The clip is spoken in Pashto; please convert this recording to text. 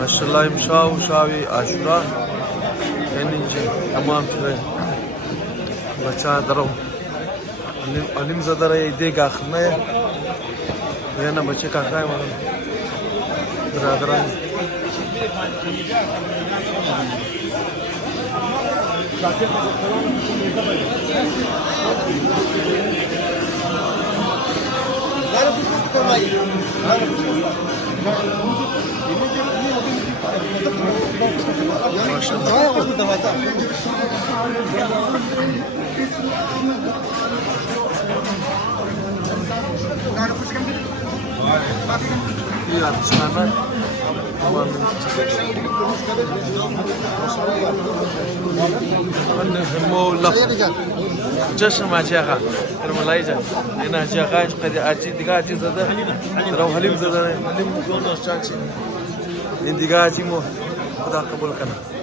ماشاءالله امشاو شاوي عاشوراء كنينجي تمام شوي بچا درو علم زدره يدي غاخنه ويانا بچه كاكاي مال برادران جشن ما جاها الملايجا هنا جاها قد أجي دقاتي زده ترى حليم زده حليم زون نشانشي إن دقاتي مو خدا قبول كنا